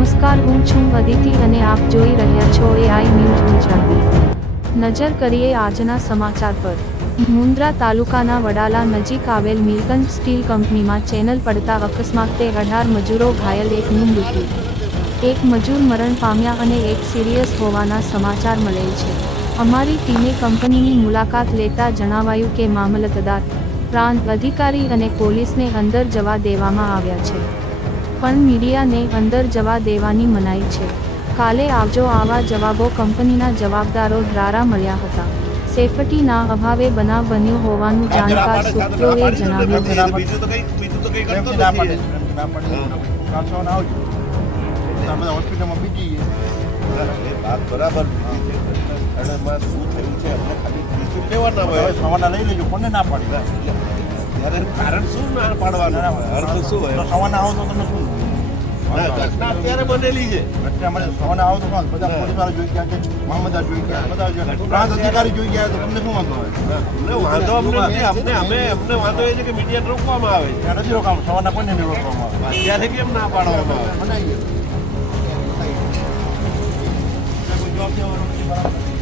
નમસ્કાર, હું છું અદિતિ અને આપ જોઈ રહ્યા છો એઆઈ ન્યૂઝ ગુજરાતી. નજર કરીએ આજના સમાચાર પર. મુન્દ્રા તાલુકાના વડાલા નજીક આવેલ મિલકંત સ્ટીલ કંપનીમાં ચેનલ પડતા અકસ્માતે અઢાર મજૂરો ઘાયલ એકનું મૃત્યુ. એક મજૂર મરણ પામ્યા અને એક સિરિયસ હોવાના સમાચાર મળેલ છે. અમારી ટીમે કંપનીની મુલાકાત લેતા જણાવાયું કે મામલતદાર, પ્રાંત અધિકારી અને પોલીસને અંદર જવા દેવામાં આવ્યા છે. પણ મીડિયાને અંદર જવા દેવાની મનાઈ છે. કાલે આવજો આવા જવાબો કંપનીના જવાબદારો દ્વારા મળ્યા હતા. સેફટીના અભાવે બનાવ બન્યો હોવાનું જાણકાર સૂત્રોએ જણાવ્યું બરાબર. કારણ શું ના પાડવાનું? અર્થ શું હોય? સવારના આવો તો તમે શું? ઘટના અત્યારે બનેલી છે. અમારે સવારના આવો તો બધા પોલીસ જોઈ ગયા છે મામલતદાર જોઈ ગયા બધા પ્રાંત અધિકારી જોઈ ગયા તો તમને શું વાંધો આવે? વાંધો અમને અમને અમે અમને વાંધો એ છે કે મીડિયાને રોકવામાં આવે ત્યાં નથી સવારના કોઈને નહીં રોકવામાં આવે. અત્યારે કેમ ના પાડવામાં આવે. બનાવીએ. કોઈ જવાબ દેવાનો નથી બરાબર.